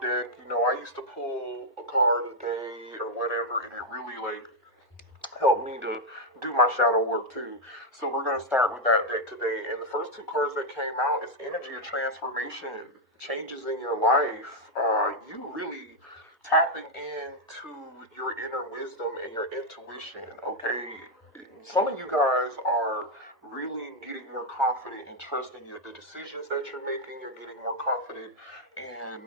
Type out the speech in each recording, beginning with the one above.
tarot deck. You know, I used to pull a card a day or whatever, and it really like helped me to do my shadow work too. So we're going to start with that deck today. And the first two cards that came out is energy of transformation, changes in your life. You really tapping into your inner wisdom and your intuition, okay? Some of you guys are really getting more confident and trusting the decisions that you're making. You're getting more confident in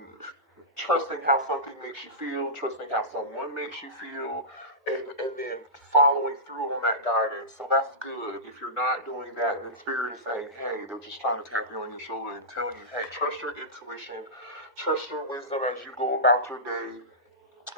trusting how something makes you feel, trusting how someone makes you feel, and then following through on that guidance. So that's good. If you're not doing that, then Spirit is saying, hey, they're just trying to tap you on your shoulder and tell you, hey, trust your intuition, trust your wisdom as you go about your day.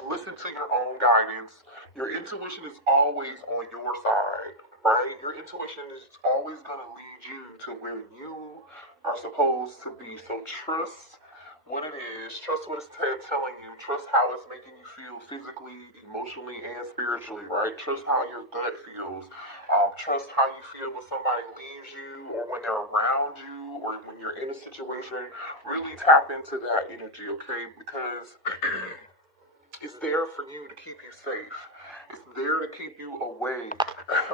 Listen to your own guidance. Your intuition is always on your side, right? Your intuition is always going to lead you to where you are supposed to be. So trust what it is. Trust what it's telling you. Trust how it's making you feel physically, emotionally, and spiritually, right? Trust how your gut feels. Trust how you feel when somebody leaves you or when they're around you or when you're in a situation. Really tap into that energy, okay? Because it's there for you to keep you safe. It's there to keep you away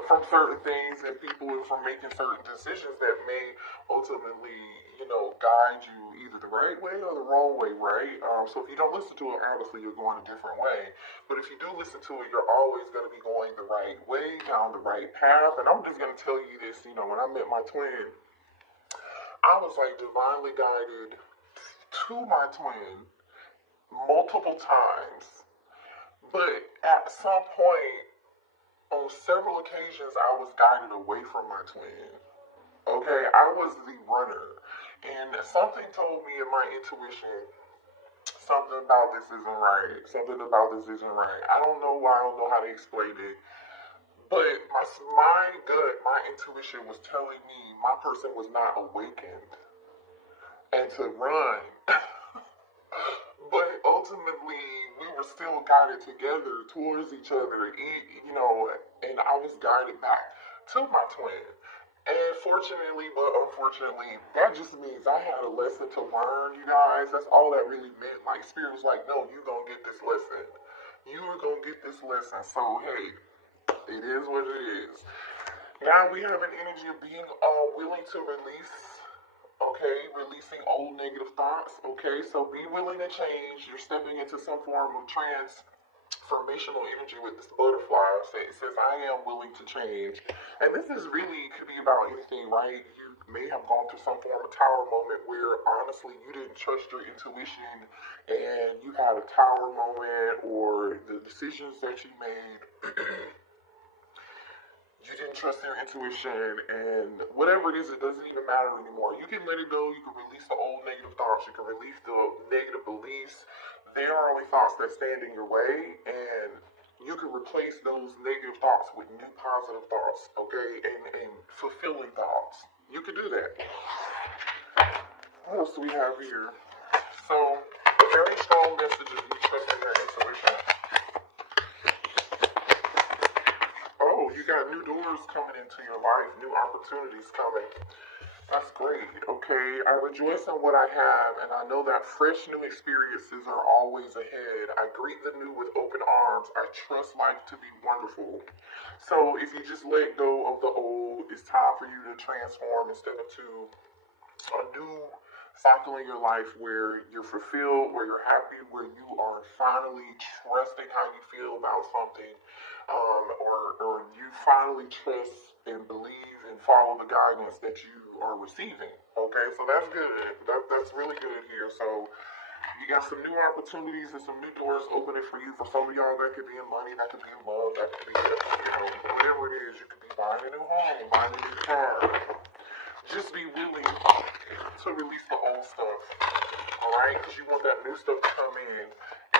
from certain things and people and from making certain decisions that may ultimately, guide you either the right way or the wrong way, right? So if you don't listen to it, obviously you're going a different way. But if you do listen to it, you're always going to be going the right way, down the right path. And I'm just going to tell you this, when I met my twin, I was like divinely guided to my twin multiple times. But at some point, on several occasions, I was guided away from my twin. Okay, I was the runner. And something told me in my intuition, something about this isn't right. Something about this isn't right. I don't know why, I don't know how to explain it. But my gut, my intuition was telling me my person was not awakened and to run. But ultimately, we were still guided together towards each other, and I was guided back to my twin. And fortunately, but unfortunately, that just means I had a lesson to learn, you guys. That's all that really meant. Like, Spirit was like, no, you're going to get this lesson. You are going to get this lesson. So, hey, it is what it is. Now we have an energy of being willing to release. Okay, releasing old negative thoughts. Okay, so be willing to change. You're stepping into some form of transformational energy with this butterfly. It says, I am willing to change. And this is really, could be about anything, right? You may have gone through some form of tower moment where honestly you didn't trust your intuition and you had a tower moment, or the decisions that you made you didn't trust your intuition, and whatever it is, it doesn't even matter anymore. You can let it go. You can release the old negative thoughts. You can release the negative beliefs. They are only thoughts that stand in your way, and you can replace those negative thoughts with new positive thoughts, okay, and fulfilling thoughts. You can do that. What else do we have here? So, a very strong message of you trusting your intuition. Oh, you got new doors coming into your life, new opportunities coming. That's great, okay? I rejoice in what I have, and I know that fresh new experiences are always ahead. I greet the new with open arms. I trust life to be wonderful. So if you just let go of the old, it's time for you to transform instead of to a new cycle in your life where you're fulfilled, where you're happy, where you are finally trusting how you feel about something, or you finally trust and believe and follow the guidance that you are receiving. Okay, so that's good. That's really good here. So you got some new opportunities and some new doors opening for you. For some of y'all, that could be in money, that could be in love, that could be, whatever it is. You could be buying a new home, buying a new car. Just be willing to release the old stuff, all right? Because you want that new stuff to come in.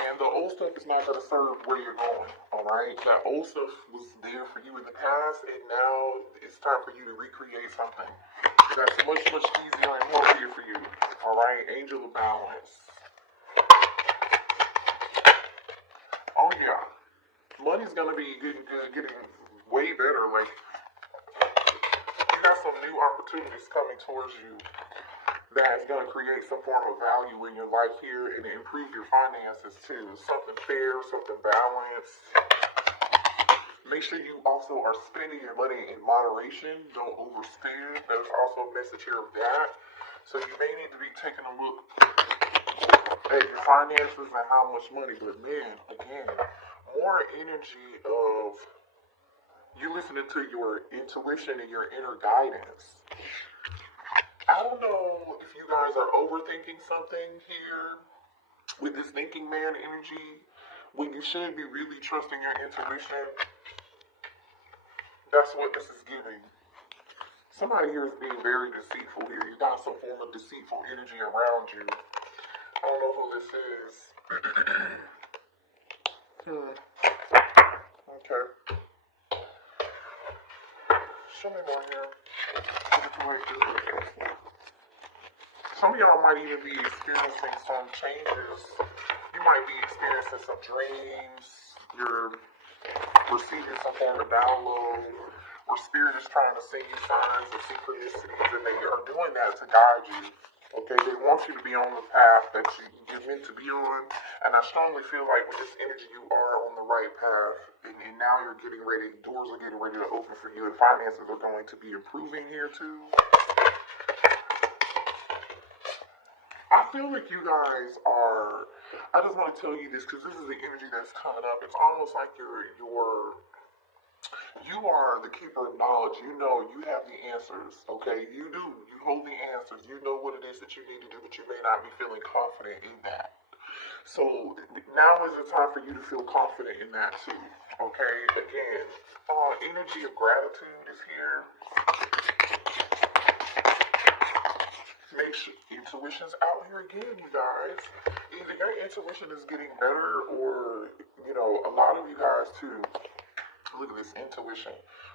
And the old stuff is not going to serve where you're going, all right? That old stuff was there for you in the past, and now it's time for you to recreate something that's much, much easier and healthier for you, all right? Angel of balance. Oh, yeah. Money's going to be getting way better. Like, you got some new opportunities coming towards you that's going to create some form of value in your life here and improve your finances too. Something fair, something balanced. Make sure you also are spending your money in moderation. Don't overspend. There's also a message here of that. So you may need to be taking a look at your finances and how much money. But man, again, more energy of you listening to your intuition and your inner guidance. I don't know if you guys are overthinking something here with this thinking man energy when you should be really trusting your intuition. That's what this is giving. Somebody here is being very deceitful here. You got some form of deceitful energy around you. I don't know who this is. Okay. Show me more here. Some of y'all might even be experiencing some changes. You might be experiencing some dreams. You're receiving some form of download. Or spirit is trying to send you signs of synchronicities, and they are doing that to guide you. Okay, they want you to be on the path that you're meant to be on. And I strongly feel like with this energy, you are on the right path. And now you're getting ready, doors are getting ready to open for you, and finances are going to be improving here too. I feel like you guys are, I just want to tell you this because this is the energy that's coming up. It's almost like you are the keeper of knowledge. You know, you have the answers, okay? You do. You hold the answers. You know what it is that you need to do, but you may not be feeling confident in that. So now is the time for you to feel confident in that too, okay? Again, energy of gratitude is here. Make sure intuition's out here again, you guys. Either your intuition is getting better or, you know, a lot of you guys too. Look at this intuition.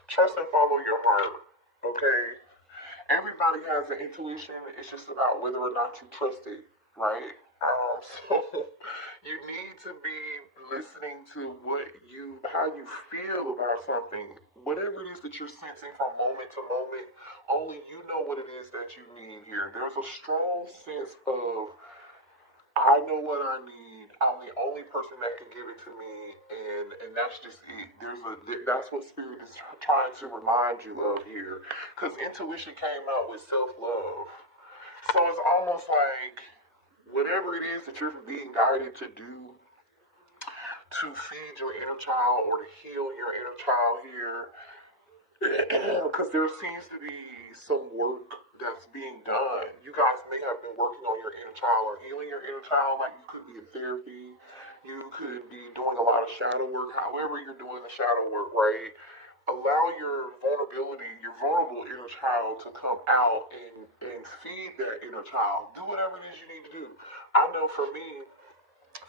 Trust and follow your heart, okay? Everybody has an intuition. It's just about whether or not you trust it, right? So you need to be listening to how you feel about something. Whatever it is that you're sensing from moment to moment, only you know what it is that you need here. There's a strong sense of, I know what I need. I'm the only person that can give it to me, and that's just it. That's what spirit is trying to remind you of here, because intuition came out with self-love. So it's almost like whatever it is that you're being guided to do to feed your inner child or to heal your inner child here, because there seems to be some work that's being done. You guys may have been working on your inner child or healing your inner child, like you could be in therapy, you could be doing a lot of shadow work, however you're doing the shadow work, right? Allow your vulnerable inner child to come out and feed that inner child. Do whatever it is you need to do. I know for me,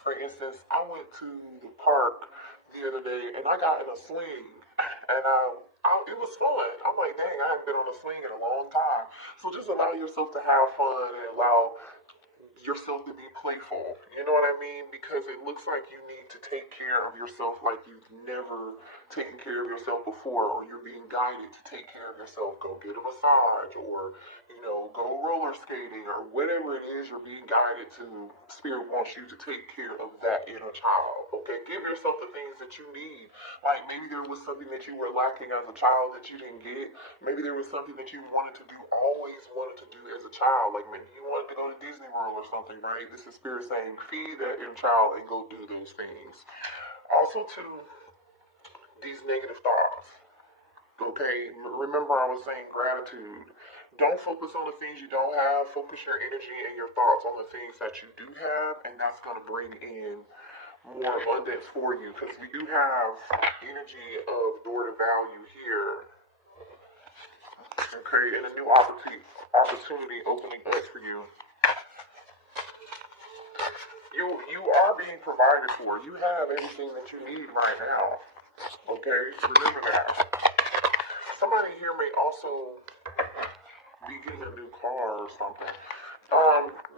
for instance, I went to the park the other day and I got in a swing, and it was fun. I'm like, dang, I haven't been on a swing in a long time. So just allow yourself to have fun and allow yourself to be playful. You know what I mean? Because it looks like you need to take care of yourself like you've never taken care of yourself before, or you're being guided to take care of yourself. Go get a massage, or, you know, go roller skating, or whatever it is you're being guided to. Spirit wants you to take care of that inner child. Okay? Give yourself the things that you need. Like maybe there was something that you were lacking as a child that you didn't get. Maybe there was something that you wanted to do, always wanted to do as a child. Like maybe you wanted to go to Disney World or something, right? This is spirit saying, feed that inner child and go do those things. Also, too, these negative thoughts. Okay, remember I was saying gratitude. Don't focus on the things you don't have. Focus your energy and your thoughts on the things that you do have, and that's going to bring in more abundance for you, because we do have energy of door to value here. Okay, and a new opportunity opening up for you. You are being provided for. You have everything that you need right now. Okay? Remember that. Somebody here may also be getting a new car or something.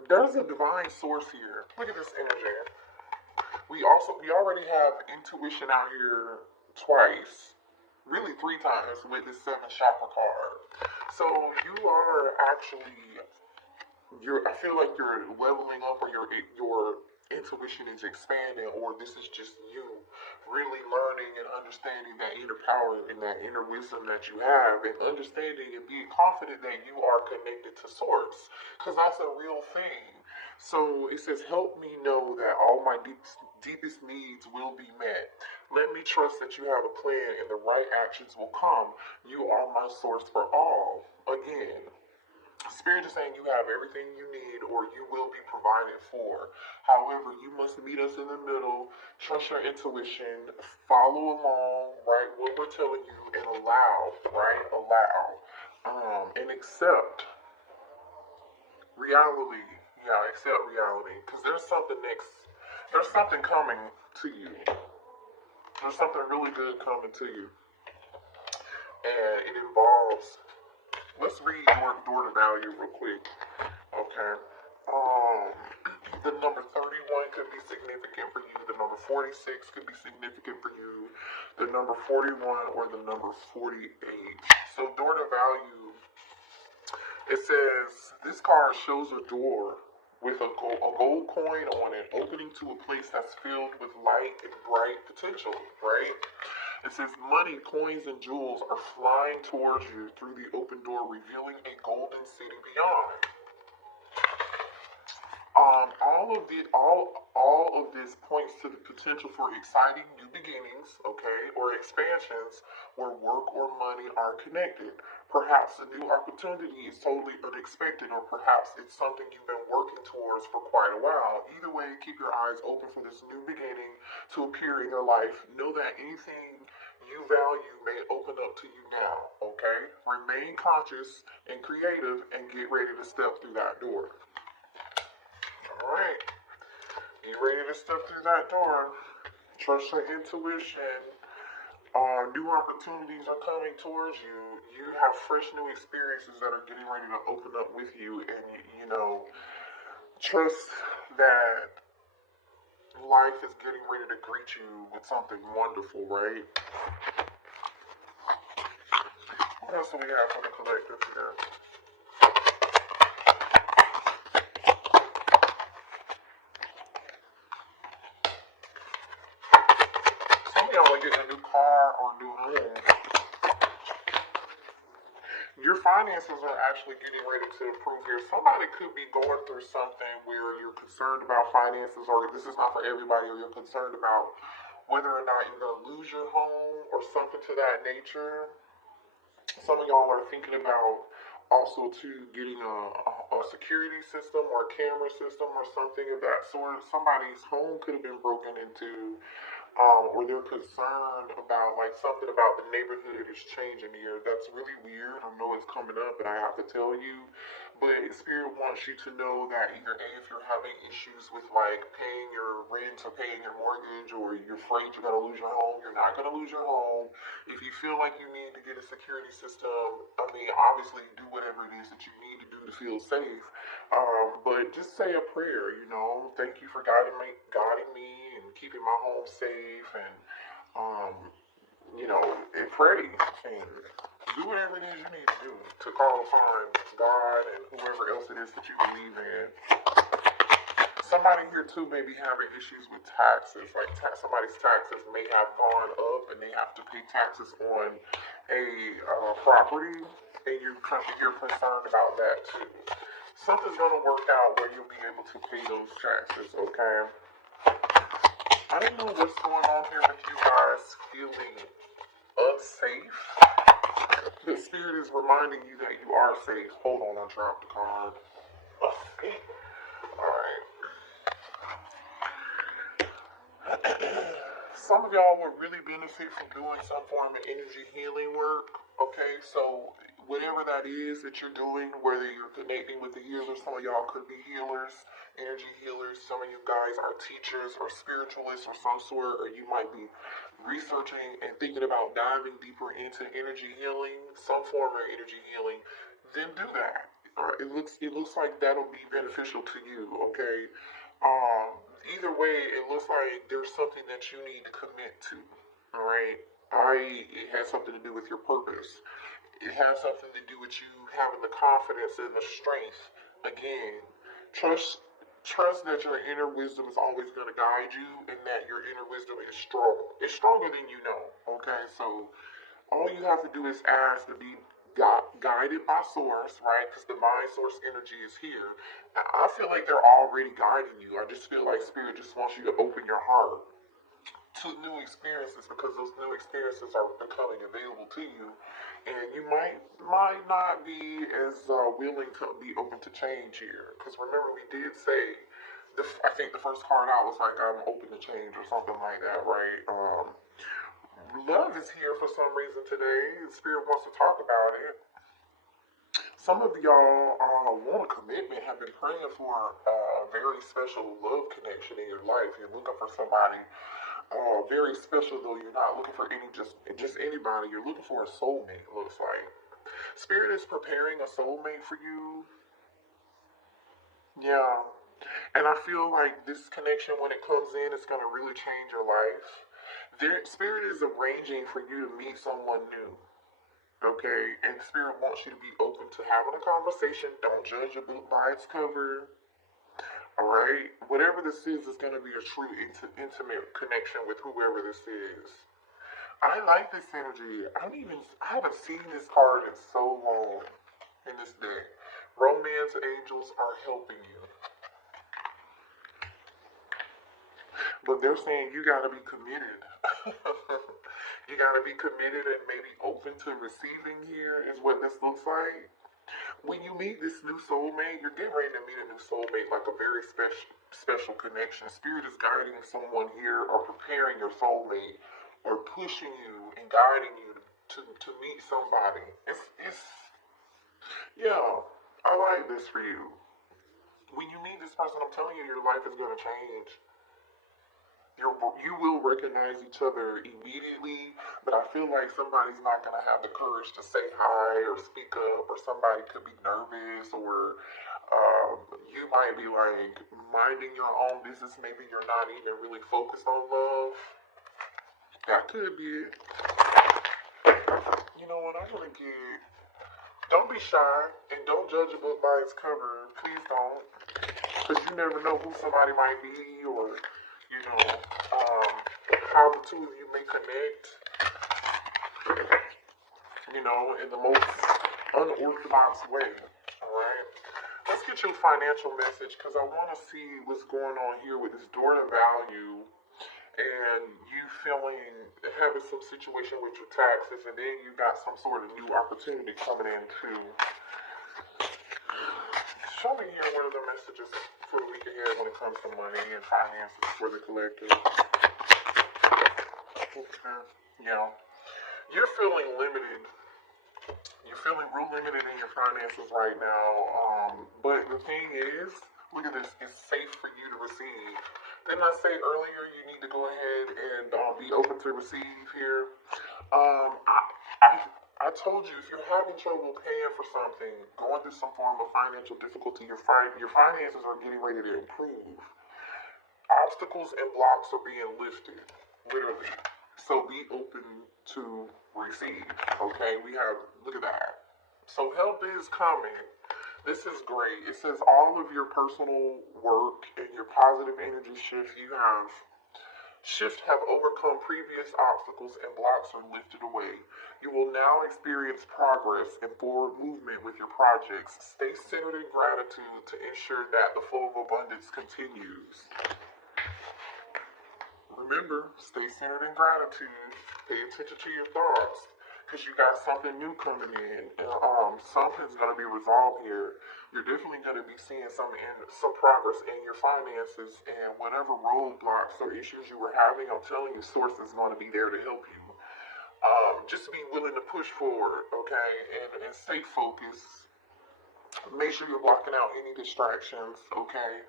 There's a divine source here. Look at this energy. We already have intuition out here twice. Really 3 times with this 7 chakra card. So you are actually I feel like you're leveling up, or your intuition is expanding, or this is just you really learning and understanding that inner power and that inner wisdom that you have, and understanding and being confident that you are connected to source, because that's a real thing. So it says, help me know that all my deepest needs will be met. Let me trust that you have a plan and the right actions will come. You are my source for all. Again, Spirit is saying you have everything you need, or you will be provided for. However, you must meet us in the middle, trust your intuition, follow along, right, what we're telling you, and allow, right, and accept reality. Yeah, accept reality, because there's something coming to you. There's something really good coming to you, and it involves. Let's read your door to value real quick. Okay. The number 31 could be significant for you. The number 46 could be significant for you. The number 41 or the number 48. So door to value, it says this card shows a door with a gold coin on it, opening to a place that's filled with light and bright potential, right? It says money, coins, and jewels are flying towards you through the open door, revealing a golden city beyond. All of this points to the potential for exciting new beginnings, okay, or expansions where work or money are connected. Perhaps a new opportunity is totally unexpected, or perhaps it's something you've been working towards for quite a while. Either way, keep your eyes open for this new beginning to appear in your life. Know that anything you value may open up to you now, okay? Remain conscious and creative and get ready to step through that door. Alright, get ready to step through that door. Trust your intuition. New opportunities are coming towards you. You have fresh new experiences that are getting ready to open up with you, and trust that life is getting ready to greet you with something wonderful, right? What else do we have for the collective here? Some of y'all are getting a new car or a new home. Your finances are actually getting ready to improve here. Somebody could be going through something where you're concerned about finances, or this is not for everybody, or you're concerned about whether or not you're going to lose your home or something to that nature. Some of y'all are thinking about also too getting a security system or a camera system or something of that sort. Somebody's home could have been broken into, or they're concerned about like something about the neighborhood is changing here. That's really weird. I know it's coming up, and I have to tell you. But Spirit wants you to know that either A, if you're having issues with like paying your rent or paying your mortgage, or you're afraid you're gonna lose your home, you're not gonna lose your home. If you feel like you need to get a security system, I mean, obviously do whatever it is that you need to do to feel safe. But just say a prayer, Thank you for guiding me and keeping my home safe, and and pray and do whatever it is you need to do to call upon God and whoever else it is that you believe in. Somebody here too may be having issues with taxes, like somebody's taxes may have gone up and they have to pay taxes on a property, and you're concerned about that too. Something's going to work out where you'll be able to pay those taxes, okay? I don't know what's going on here with you guys feeling unsafe. The Spirit is reminding you that you are safe. Hold on, I dropped the card. Okay. Alright. Some of y'all would really benefit from doing some form of energy healing work. Okay, so whatever that is that you're doing, whether you're connecting with the healers, some of y'all could be healers, energy healers. Some of you guys are teachers or spiritualists or some sort, or you might be researching and thinking about diving deeper into energy healing, some form of energy healing. Then do that. It looks like that'll be beneficial to you. Okay. Either way, it looks like there's something that you need to commit to. All right. It has something to do with your purpose. It has something to do with you having the confidence and the strength Again, trust that your inner wisdom is always going to guide you, and that your inner wisdom is strong. It's stronger than you know. Okay, so all you have to do is ask to be guided by source, right? Because divine source energy is here. I feel like they're already guiding you. I just feel like spirit just wants you to open your heart to new experiences, because those new experiences are becoming available to you, and you might not be as willing to be open to change here. Because remember, we did say, I think the first card out was like, I'm open to change or something like that, right? Love is here for some reason today. Spirit wants to talk about it. Some of y'all want a commitment, have been praying for a very special love connection in your life. You're looking for somebody very special, though. You're not looking for just anybody. You're looking for a soulmate, looks like. Spirit is preparing a soulmate for you. Yeah. And I feel like this connection, when it comes in, it's going to really change your life. Spirit is arranging for you to meet someone new. Okay? And Spirit wants you to be open to having a conversation. Don't judge a book by its cover. Alright? Whatever this is going to be a true intimate connection with whoever this is. I like this energy. I haven't seen this card in so long in this deck. Romance angels are helping you. But they're saying you gotta be committed. You gotta be committed and maybe open to receiving here is what this looks like. When you meet this new soulmate, you're getting ready to meet a new soulmate, like a very special connection. Spirit is guiding someone here, or preparing your soulmate, or pushing you and guiding you to meet somebody. Yeah, I like this for you. When you meet this person, I'm telling you, your life is going to change. You will recognize each other immediately, but I feel like somebody's not going to have the courage to say hi or speak up, or somebody could be nervous, or you might be like minding your own business. Maybe you're not even really focused on love. That could be it. You know what, I'm going to get... Don't be shy, and don't judge a book by its cover. Please don't. Because you never know who somebody might be, or... how the two of you may connect, in the most unorthodox way, alright? Let's get your financial message, because I want to see what's going on here with this door to value, and you having some situation with your taxes, and then you got some sort of new opportunity coming in too. Show me here one of the messages for the week ahead when it comes to money and finances for the collective. Okay. Yeah. You're feeling limited. You're feeling real limited in your finances right now. But the thing is, look at this. It's safe for you to receive. Didn't I say earlier you need to go ahead and be open to receive here? I told you, if you're having trouble paying for something, going through some form of financial difficulty, your finances are getting ready to improve. Obstacles and blocks are being lifted, literally. So be open to receive, okay? Look at that. So help is coming. This is great. It says all of your personal work and your positive energy shift have overcome previous obstacles, and blocks are lifted away. You will now experience progress and forward movement with your projects. Stay centered in gratitude to ensure that the flow of abundance continues. Remember, stay centered in gratitude. Pay attention to your thoughts, because you got something new coming in. Something's going to be resolved here. You're definitely going to be seeing some progress in your finances, and whatever roadblocks or issues you were having, I'm telling you, Source is going to be there to help you. Just be willing to push forward, okay, and stay focused. Make sure you're blocking out any distractions, okay?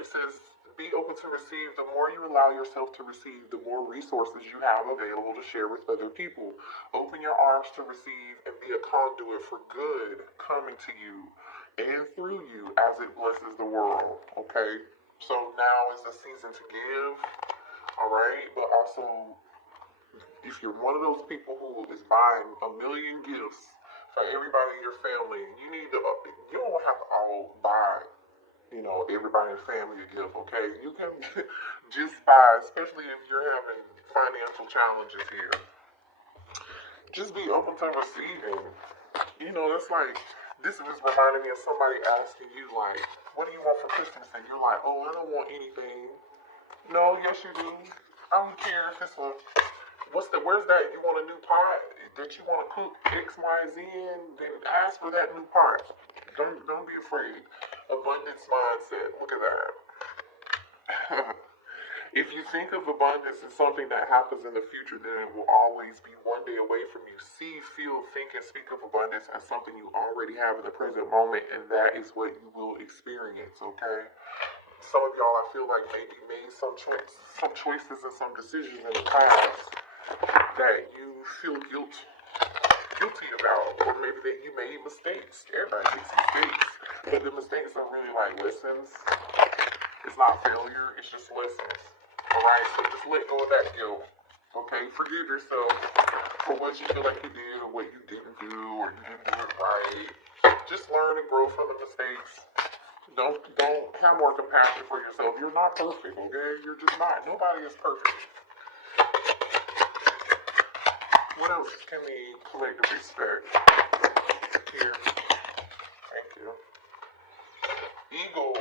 It says, be open to receive. The more you allow yourself to receive, the more resources you have available to share with other people. Open your arms to receive and be a conduit for good coming to you and through you as it blesses the world, okay? So now is the season to give, all right? But also, if you're one of those people who is buying 1 million gifts for everybody in your family, you don't have to go buy, everybody in the family a gift, okay? You can just buy, especially if you're having financial challenges here. Just be open to receiving. That's like, this was reminding me of somebody asking you, like, what do you want for Christmas? And you're like, oh, I don't want anything. No, yes you do. I don't care if it's where's that? You want a new pot that you want to cook X, Y, Z in? Then ask for that new pot. Don't be afraid. Abundance mindset. Look at that. If you think of abundance as something that happens in the future, then it will always be one day away from you. See, feel, think, and speak of abundance as something you already have in the present moment, and that is what you will experience, okay? Some of y'all, I feel like, maybe made some choices and some decisions in the past that you feel guilty about, or maybe that you made mistakes. Everybody makes mistakes, but the mistakes are really like lessons. It's not failure, it's just lessons. Alright, so just let go of that guilt. Okay, forgive yourself for what you feel like you did or what you didn't do or you didn't do it right. Just learn and grow from the mistakes. Don't have more compassion for yourself. You're not perfect, okay? You're just not. Nobody is perfect. What else can we collectively expect? Here. Thank you. Eagle,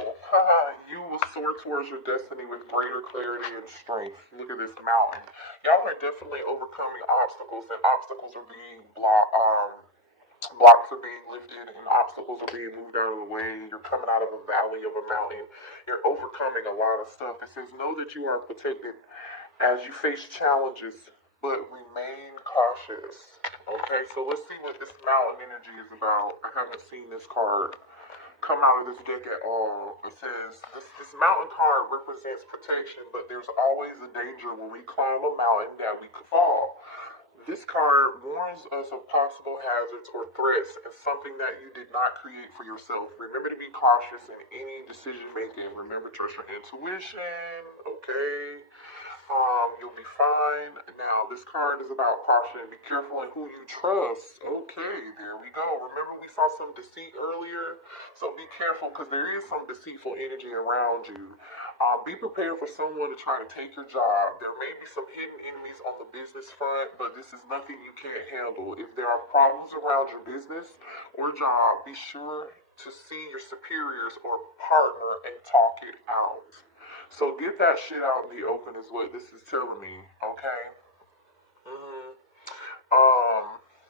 you will soar towards your destiny with greater clarity and strength. Look at this mountain. Y'all are definitely overcoming obstacles, and obstacles are being blocks are being lifted, and obstacles are being moved out of the way. You're coming out of a valley of a mountain. You're overcoming a lot of stuff. It says, know that you are protected as you face challenges, but remain cautious. Okay, so let's see what this mountain energy is about. I haven't seen this card come out of this deck at all. It says this mountain card represents protection, but there's always a danger when we climb a mountain that we could fall. This card warns us of possible hazards or threats and something that you did not create for yourself. Remember to be cautious in any decision making. Remember, trust your intuition, okay? You'll be fine. Now, this card is about caution. Be careful in who you trust. Okay, there we go. Remember we saw some deceit earlier? So be careful because there is some deceitful energy around you. Be prepared for someone to try to take your job. There may be some hidden enemies on the business front, but this is nothing you can't handle. If there are problems around your business or job, be sure to see your superiors or partner and talk it out. So get that shit out in the open is what this is telling me, okay?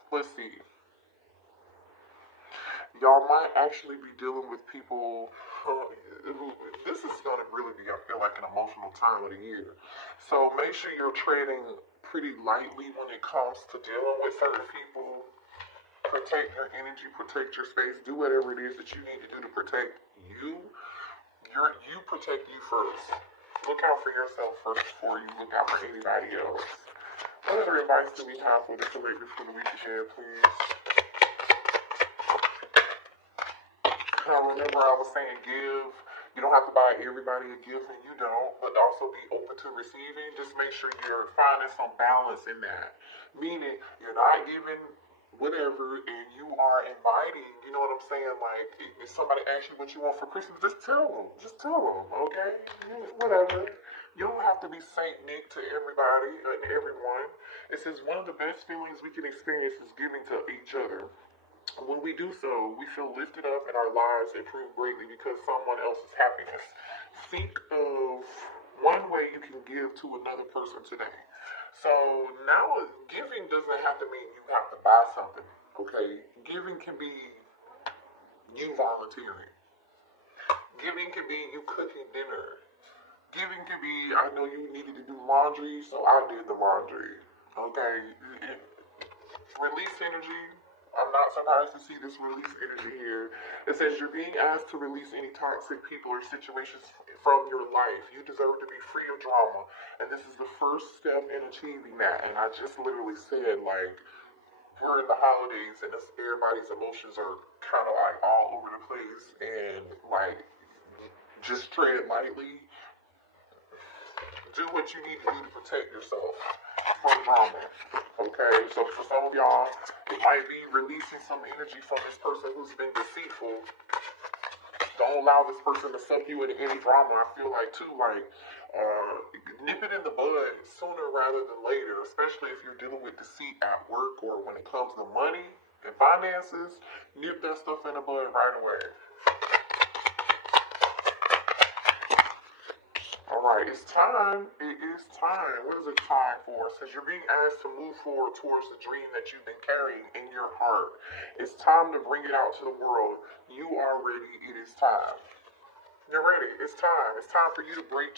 Let's see. Y'all might actually be dealing with people who, this is going to really be, I feel like, an emotional time of the year. So make sure you're treading pretty lightly when it comes to dealing with certain people. Protect your energy, protect your space, do whatever it is that you need to do to protect you. You protect you first. Look out for yourself first before you look out for anybody else. What other advice do we have for the collective for the week ahead, please? Now remember I was saying give. You don't have to buy everybody a gift and you don't, but also be open to receiving. Just make sure you're finding some balance in that. Meaning you're not giving whatever, and you are inviting, you know what I'm saying? Like, if somebody asks you what you want for Christmas, just tell them, okay? Whatever. You don't have to be Saint Nick to everybody and everyone. It says one of the best feelings we can experience is giving to each other. When we do so, we feel lifted up and our lives improve greatly because someone else's happiness. Think of one way you can give to another person today. So now giving doesn't have to mean you have to buy something, okay? Giving can be you volunteering. Giving can be you cooking dinner. Giving can be, I know you needed to do laundry, so I did the laundry, okay? Release energy. I'm not surprised to see this release energy here. It says you're being asked to release any toxic people or situations from your life. You deserve to be free of drama. And this is the first step in achieving that. And I just literally said, like, we're in the holidays and everybody's emotions are kind of like all over the place. And like, just tread lightly. Do what you need to do to protect yourself from drama. Okay, so for some of y'all, it might be releasing some energy from this person who's been deceitful. Don't allow this person to suck you into any drama. I feel like too, like, nip it in the bud sooner rather than later, especially if you're dealing with deceit at work or when it comes to money and finances. Nip that stuff in the bud right away. Alright, it's time. It is time. What is it time for? It says you're being asked to move forward towards the dream that you've been carrying in your heart. It's time to bring it out to the world. You are ready. It is time. You're ready. It's time. It's time for you to break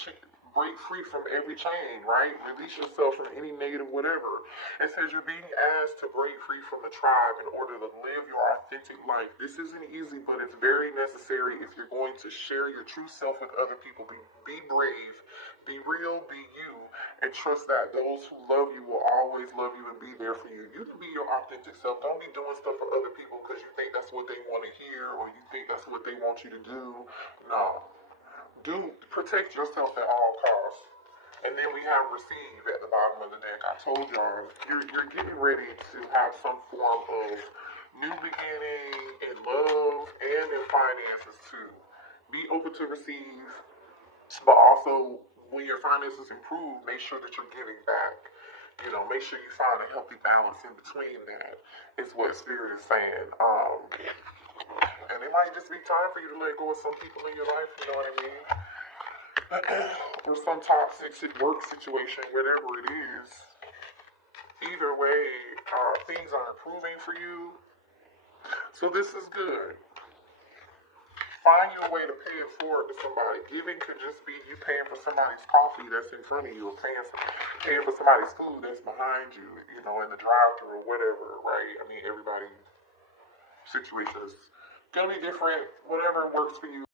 free from every chain, right? Release yourself from any negative whatever. It says you're being asked to break free from the tribe in order to live your authentic life. This isn't easy, but it's very necessary if you're going to share your true self with other people. Be brave, be real, be you, and trust that those who love you will always love you and be there for you. You can be your authentic self. Don't be doing stuff for other people because you think that's what they want to hear or you think that's what they want you to do. No. Protect yourself at all costs. And then we have receive at the bottom of the deck. I told y'all, you're getting ready to have some form of new beginning in love and in finances too. Be open to receive, but also when your finances improve, make sure that you're giving back. You know, make sure you find a healthy balance in between that, is what Spirit is saying. And it might just be time for you to let go of some people in your life, you know what I mean? Or some toxic work situation, whatever it is. Either way, things are improving for you. So this is good. Find your way to pay it forward to somebody. Giving could just be you paying for somebody's coffee that's in front of you, or paying for somebody's food that's behind you, you know, in the drive-thru or whatever, right? I mean, everybody's situation is gonna be different. Whatever works for you.